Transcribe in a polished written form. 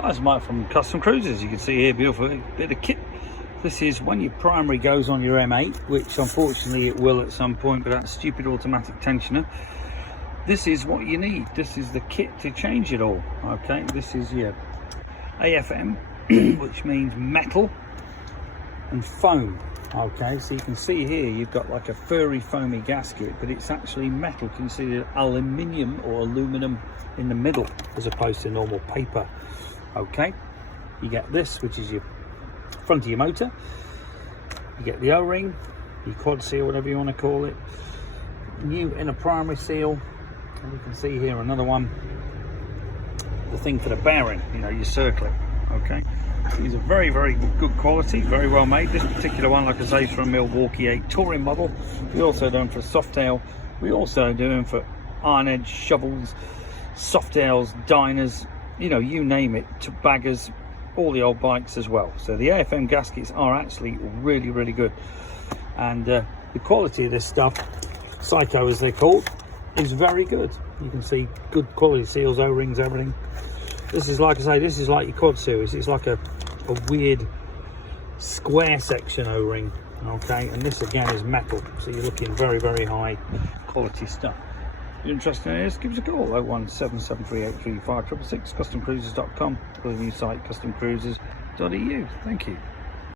Hi, it's Mike from Custom Cruisers. You can see here, beautiful bit of kit. This is when your primary goes on your M8, which unfortunately it will at some point, but that stupid automatic tensioner. This is what you need. This is the kit to change it all. Okay, this is your AFM, which means metal and foam. Okay, so you can see here you've got like a furry foamy gasket, but it's actually metal, considered aluminium or aluminum in the middle as opposed to normal paper. Okay, you get this, which is your front of your motor. You get the O-ring, your quad seal, whatever you want to call it, new inner primary seal, and you can see here another one, the thing for the bearing, you know, your circlet. Okay, these are very good quality, very well made. This particular one, like I say, is from Milwaukee, a touring model. We also do them for Softail. We also do them for iron edge shovels, Softails, diners, you know, you name it, to baggers, all the old bikes as well. So the AFM gaskets are actually really good, and the quality of this stuff, Psycho as they're called, is very good. You can see good quality seals, O-rings, everything. This is, like I say, this is like your quad series. It's like a weird square section O-ring. Okay, and this again is metal, so you're looking very high quality stuff. If you're interested in this, give us a call, 01773835666, customcruisers.com, or the new site customcruisers.eu. Thank you.